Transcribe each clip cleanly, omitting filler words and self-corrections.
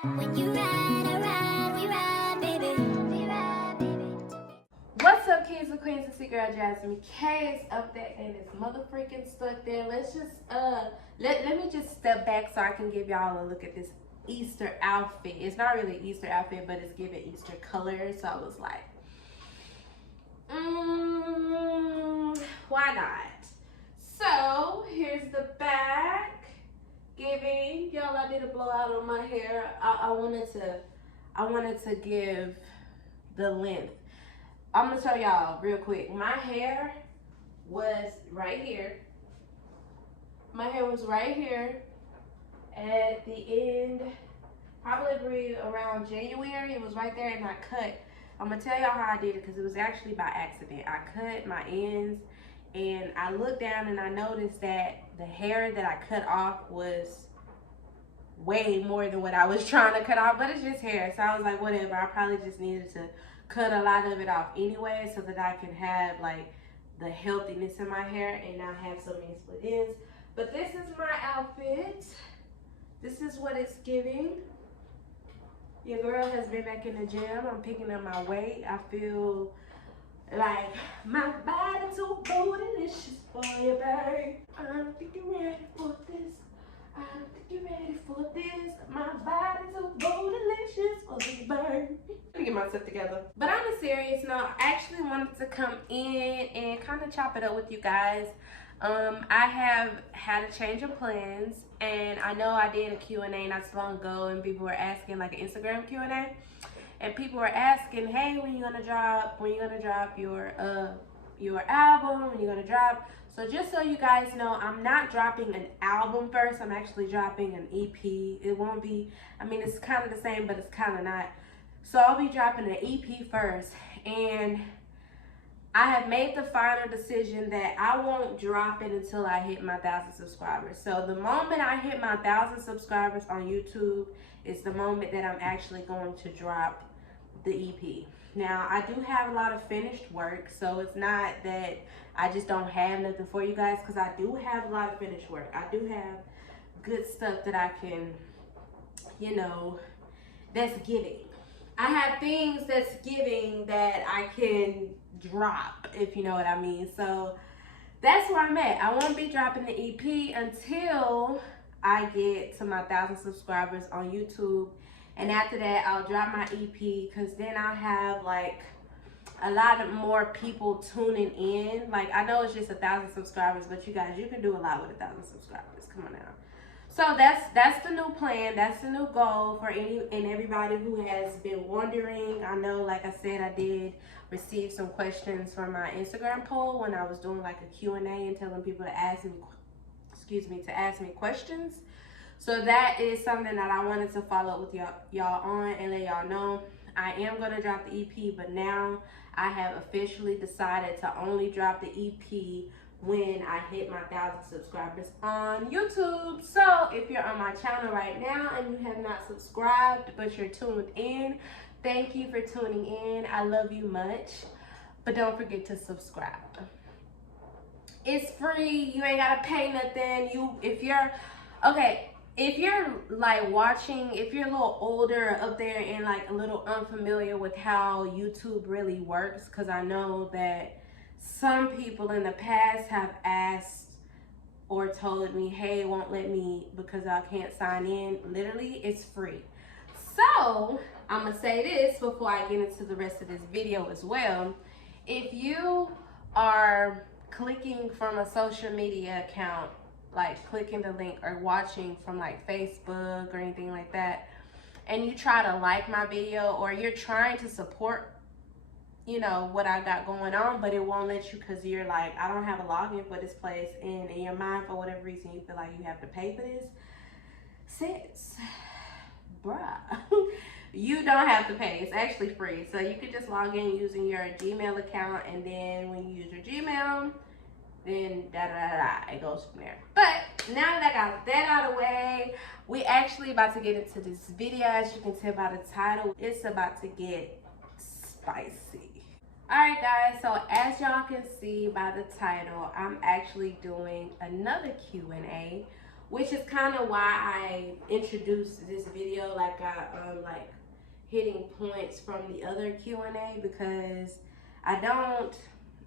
When you ride, we ride, baby. We ride, baby. What's up, kings and queens? It's your girl JasmineK is up there and it's motherfreaking stuck there. Let's just let me just step back so I can give y'all a look at this Easter outfit. It's not really an Easter outfit, but it's giving Easter colors. So I was like, why not? So here's the back. Giving y'all, I did a blowout on my hair. I wanted to give the length. I'm gonna show y'all real quick. My hair was right here. My hair was right here at the end, probably around January. It was right there and I cut. I'm gonna tell y'all how I did it because it was actually by accident. I cut my ends and I looked down and I noticed that the hair that I cut off was way more than what I was trying to cut off, but it's just hair. So I was like, whatever. I probably just needed to cut a lot of it off anyway so that I can have like the healthiness in my hair and not have so many split ends. But this is my outfit. This is what it's giving. Your girl has been back in the gym. I'm picking up my weight. I feel like my body too bootylicious for you, babe. I don't think you're ready for this. I don't think you're ready for this. My body's so bootylicious for this, babe. Let me get myself together. But on a serious note, I actually wanted to come in and kind of chop it up with you guys. I have had a change of plans, and I know I did a Q&A not so long ago, and people were asking, like an Instagram Q&A. And people were asking, hey, when you gonna drop your album, when you gonna drop. So just so you guys know, I'm not dropping an album first. I'm actually dropping an EP. It won't be, I mean, it's kind of the same, but it's kind of not. So I'll be dropping an EP first. And I have made the final decision that I won't drop it until I hit my 1,000 subscribers. So the moment I hit my 1,000 subscribers on YouTube is the moment that I'm actually going to drop the EP. Now, I do have a lot of finished work, so it's not that I just don't have nothing for you guys, because I do have a lot of finished work. I do have good stuff that I can, you know, that's giving. I have things that's giving that I can drop, if you know what I mean. So that's where I'm at. I won't be dropping the EP until I get to my 1,000 subscribers on YouTube. And after that, I'll drop my EP, because then I'll have like a lot of more people tuning in. Like, I know it's just 1,000 subscribers, but you guys, you can do a lot with 1,000 subscribers. Come on now. So that's the new plan. That's the new goal for any and everybody who has been wondering. I know, like I said, I did receive some questions from my Instagram poll when I was doing like a Q&A and telling people to ask me questions. So that is something that I wanted to follow up with y'all on and let y'all know. I am going to drop the EP, but now I have officially decided to only drop the EP when I hit my 1,000 subscribers on YouTube. So if you're on my channel right now and you have not subscribed, but you're tuned in, thank you for tuning in. I love you much, but don't forget to subscribe. It's free. You ain't got to pay nothing. If you're like watching, if you're a little older up there and like a little unfamiliar with how YouTube really works, because I know that some people in the past have asked or told me, hey, it won't let me because I can't sign in. Literally, it's free. So I'm gonna say this before I get into the rest of this video as well. If you are clicking from a social media account, like clicking the link or watching from like Facebook or anything like that, and you try to like my video, or you're trying to support, you know, what I got going on, but it won't let you because you're like, I don't have a login for this place, and in your mind, for whatever reason, you feel like you have to pay for this. Sis, bruh, you don't have to pay. It's actually free. So you can just log in using your Gmail account, and then when you use your Gmail, then it goes from there. But now that I got that out of the way, we actually about to get into this video. As you can tell by the title, it's about to get spicy. Alright guys, so as y'all can see by the title, I'm actually doing another Q&A which is kind of why I introduced this video like like hitting points from the other Q&A, because I don't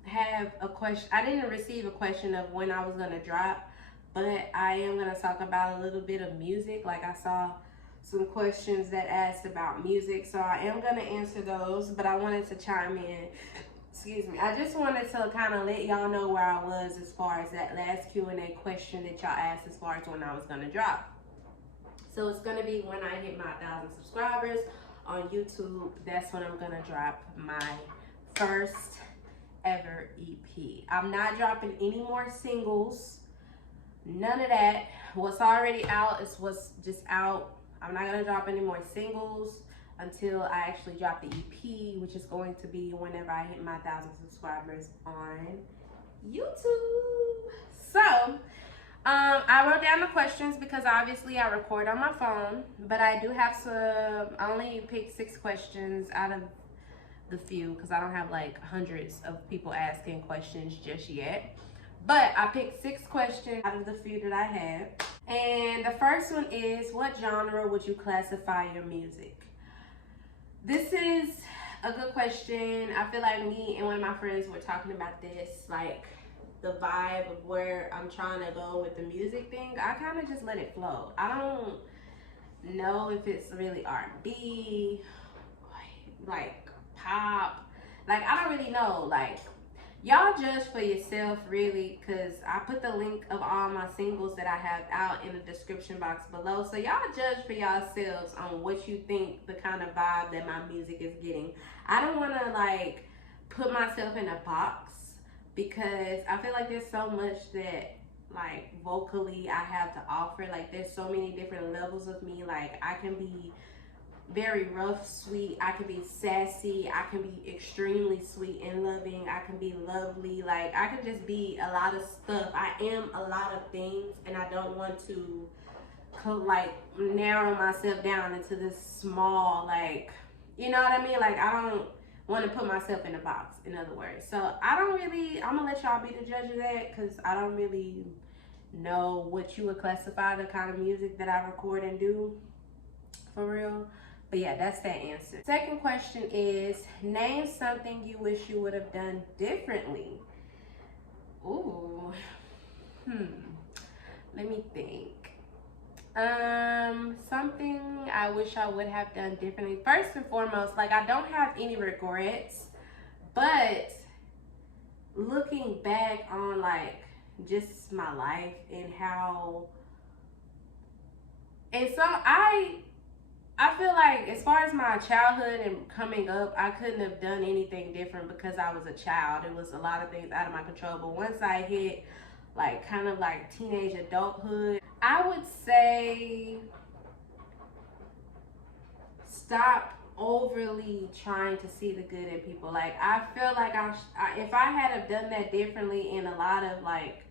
have a question. I didn't receive a question of when I was gonna drop, but I am gonna talk about a little bit of music. Like, I saw some questions that asked about music, so I am gonna answer those, but I wanted to chime in. Excuse me. I just wanted to kind of let y'all know where I was as far as that last Q&A question that y'all asked as far as when I was gonna drop. So it's gonna be when I hit my 1,000 subscribers on YouTube. That's when I'm gonna drop my first ever EP. I'm not dropping any more singles, none of that. What's already out is what's just out. I'm not gonna drop any more singles until I actually drop the EP, which is going to be whenever I hit my 1,000 subscribers on YouTube. So I wrote down the questions because obviously I record on my phone, but I do have some. I only picked 6 questions out of the few, because I don't have like hundreds of people asking questions just yet. But I picked 6 questions out of the few that I had. And the first one is, what genre would you classify your music? This is a good question. I feel like me and one of my friends were talking about this, like the vibe of where I'm trying to go with the music thing. I kind of just let it flow. I don't know if it's really R&B, like pop. Like, I don't really know. Like, y'all judge for yourself, really, because I put the link of all my singles that I have out in the description box below. So y'all judge for yourselves on what you think the kind of vibe that my music is getting. I don't want to, like, put myself in a box, because I feel like there's so much that, like, vocally I have to offer. Like, there's so many different levels of me. Like, I can be very rough, sweet. I can be sassy. I can be extremely sweet and loving. I can be lovely. Like, I can just be a lot of stuff. I am a lot of things, and I don't want to like narrow myself down into this small, like, you know what I mean? Like, I don't want to put myself in a box, in other words. So I don't really, I'm gonna let y'all be the judge of that, because I don't really know what you would classify the kind of music that I record and do, for real. But yeah, that's that answer. Second question is, name something you wish you would have done differently. Ooh, let me think. Something I wish I would have done differently. First and foremost, like, I don't have any regrets, but looking back on, like, just my life and how, and so I feel like, as far as my childhood and coming up, I couldn't have done anything different because I was a child. It was a lot of things out of my control. But once I hit, like, kind of like teenage adulthood, I would say stop overly trying to see the good in people. Like, I feel like if I had have done that differently in a lot of, like,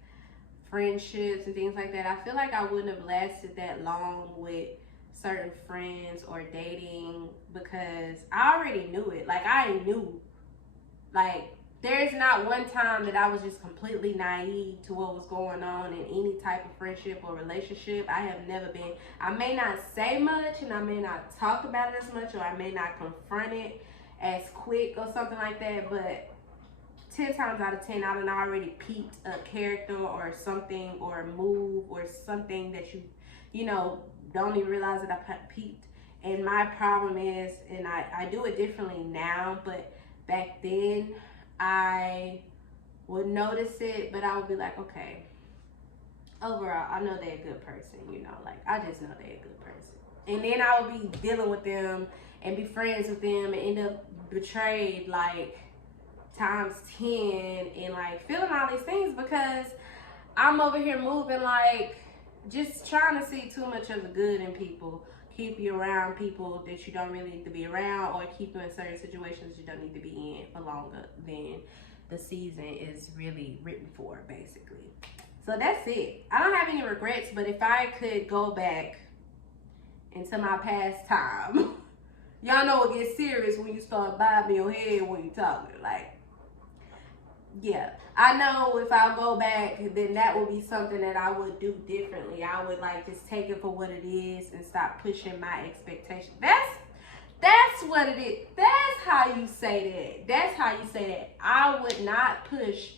friendships and things like that, I feel like I wouldn't have lasted that long with certain friends or dating, because I already knew it. Like, I knew, like, there's not one time that I was just completely naive to what was going on in any type of friendship or relationship. I have never been. I may not say much, and I may not talk about it as much, or I may not confront it as quick or something like that, but 10 times out of 10, I done already peeped a character or something, or a move or something that you know, don't even realize that I peeped. And my problem is, and I do it differently now, but back then I would notice it, but I would be like, okay, overall, I know they're a good person, you know, like, I just know they're a good person. And then I would be dealing with them and be friends with them and end up betrayed, like, times 10, and, like, feeling all these things because I'm over here moving, like, just trying to see too much of the good in people, keep you around people that you don't really need to be around, or keep you in certain situations you don't need to be in for longer than the season is really written for, basically. So that's it. I don't have any regrets, but if I could go back into my past time, y'all know it gets serious when you start bobbing your head when you're talking. Like, yeah, I know if I go back, then that would be something that I would do differently. I would like just take it for what it is and stop pushing my expectations. That's what it is. That's how you say that. That's how you say that. I would not push.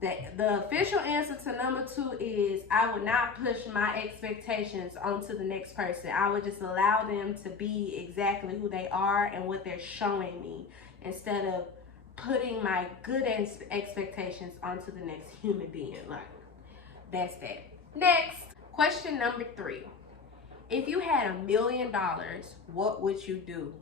The official answer to number 2 is I would not push my expectations onto the next person. I would just allow them to be exactly who they are and what they're showing me instead of putting my good expectations onto the next human being. Like, that's that. Next, question number 3. If you had $1 million, what would you do?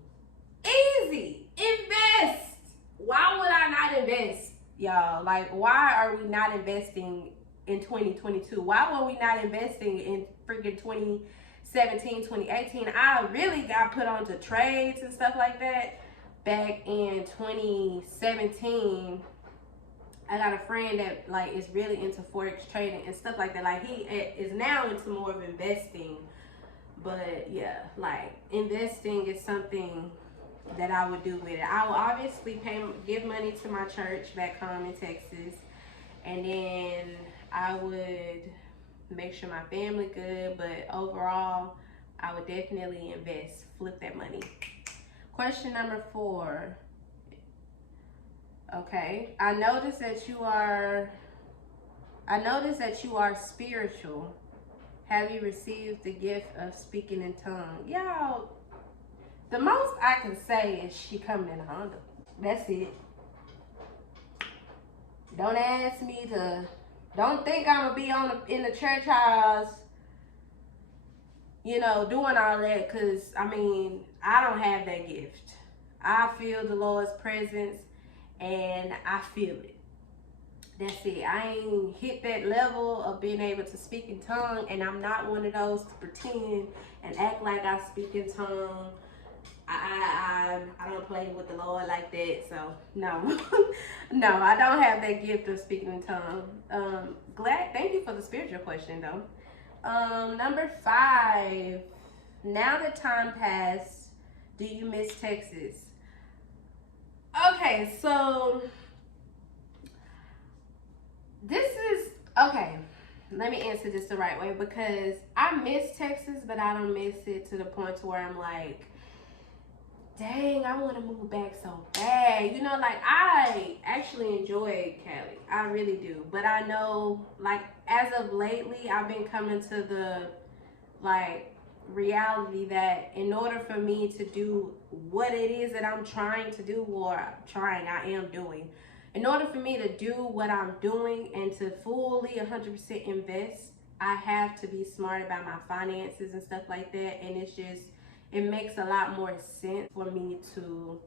Easy. Invest. Why would I not invest? Y'all, like, why are we not investing in 2022? Why were we not investing in freaking 2017, 2018? I really got put onto trades and stuff like that back in 2017. I got a friend that like is really into forex trading and stuff like that. Like, he is now into more of investing. But yeah, like, investing is something that I would do with it. I will obviously give money to my church back home in Texas, and then I would make sure my family good. But overall, I would definitely invest, flip that money. Question number 4. Okay, I noticed that you are spiritual. Have you received the gift of speaking in tongues? Y'all, the most I can say is she coming in a Honda. That's it. Don't ask me to. Don't think I'm gonna be in the church house, doing all that. Cause I mean, I don't have that gift. I feel the Lord's presence, and I feel it. That's it. I ain't hit that level of being able to speak in tongue, and I'm not one of those to pretend and act like I speak in tongue. I don't play with the Lord like that, so no. No, I don't have that gift of speaking in tongue. Thank you for the spiritual question though. Number 5, now that time passed, do you miss Texas? Okay, so okay, let me answer this the right way, because I miss Texas, but I don't miss it to the point to where I'm like, dang, I want to move back so bad. Like, I actually enjoy Cali. I really do. But I know, like, as of lately, I've been coming to the, like, reality that in order for me to do what it is that I'm trying to do, I am doing, in order for me to do what I'm doing and to fully 100% invest, I have to be smart about my finances and stuff like that. And it makes a lot more sense for me to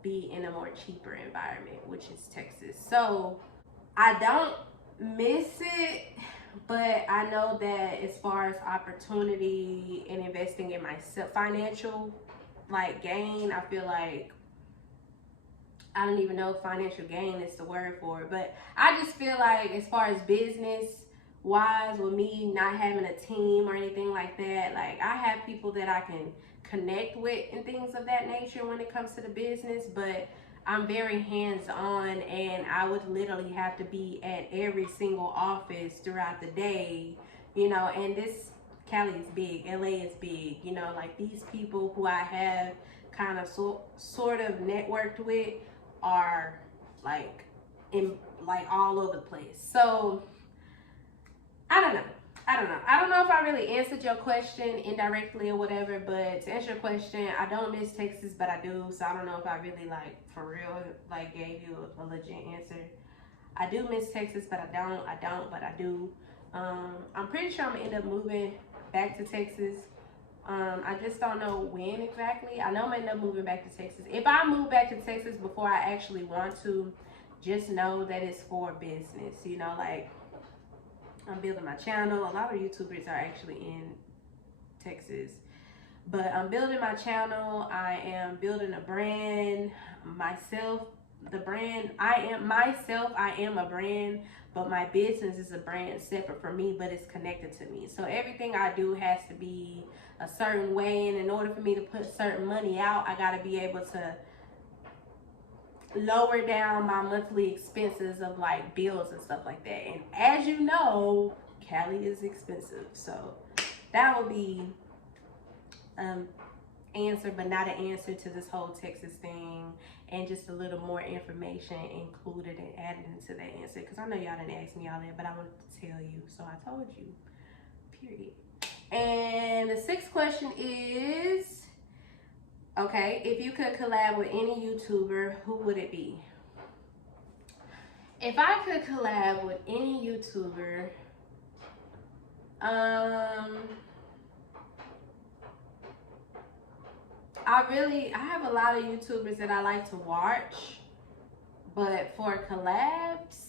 be in a more cheaper environment, which is Texas. So I don't miss it, but I know that as far as opportunity and investing in myself, financial like gain, I feel like, I don't even know if financial gain is the word for it, but I just feel like as far as business wise, with me not having a team or anything like that, like, I have people that I can connect with and things of that nature when it comes to the business, but I'm very hands-on, and I would literally have to be at every single office throughout the day, and this Cali is big, LA is big, like, these people who I have kind of sort of networked with are like all over the place. So I don't know. I don't know if I really answered your question indirectly or whatever, but to answer your question, I don't miss Texas, but I do. So I don't know if I really, like, for real, like, gave you a legit answer. I do miss Texas, but I don't, but I do. I'm pretty sure I'm gonna end up moving back to Texas. I just don't know when exactly. I know I'm gonna end up moving back to Texas. If I move back to Texas before I actually want to, just know that it's for business. Like, I'm building my channel. A lot of YouTubers are actually in Texas, but I'm building my channel. I am building a brand myself. The brand, I am a brand, but my business is a brand separate from me, but it's connected to me. So everything I do has to be a certain way, and in order for me to put certain money out, I got to be able to lower down my monthly expenses of like bills and stuff like that. And as you know, Cali is expensive, so that would be answer, but not an answer to this whole Texas thing, and just a little more information included and added into that answer, because I know y'all didn't ask me all that, but I wanted to tell you, so I told you, period. And the sixth question is, okay, if you could collab with any YouTuber, who would it be? If I could collab with any YouTuber, I have a lot of YouTubers that I like to watch, but for collabs,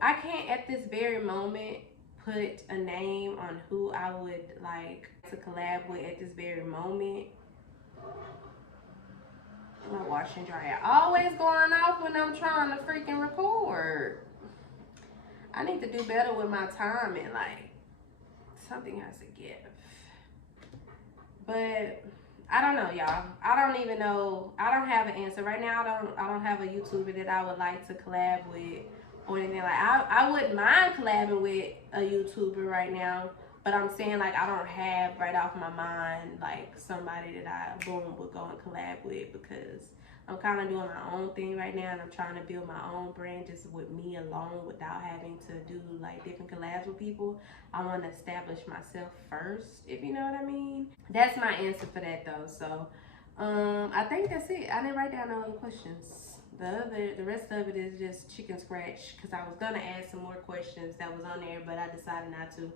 I can't at this very moment put a name on who I would like to collab with at this very moment. My wash and dryer always going off when I'm trying to freaking record. I need to do better with my timing, like something has to give. But I don't know, y'all. I don't even know. I don't have an answer right now. I don't have a YouTuber that I would like to collab with or anything. Like I wouldn't mind collabing with a YouTuber right now, but I'm saying like I don't have right off my mind like somebody that I boom would go and collab with, because I'm kind of doing my own thing right now, and I'm trying to build my own brand just with me alone without having to do like different collabs with people. I want to establish myself first, if you know what I mean. That's my answer for that though. So I think that's it. I didn't write down no other questions. The rest of it is just chicken scratch, because I was gonna add some more questions that was on there, but I decided not to,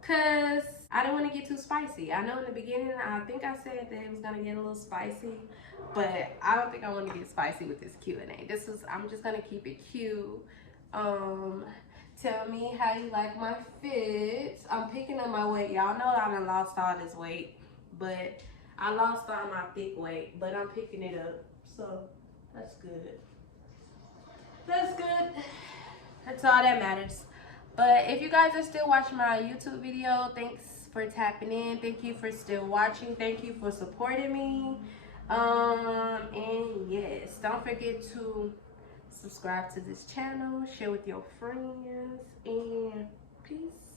because I didn't want to get too spicy. I know in the beginning, I think I said that it was going to get a little spicy, but I don't think I want to get spicy with this Q&A. I'm just going to keep it cute. Tell me how you like my fit. I'm picking up my weight. Y'all know I done lost all this weight, but I lost all my thick weight, but I'm picking it up, so that's good. That's good. That's all that matters. But if you guys are still watching my YouTube video, thanks for tapping in. Thank you for still watching. Thank you for supporting me. And yes, don't forget to subscribe to this channel, share with your friends, and peace.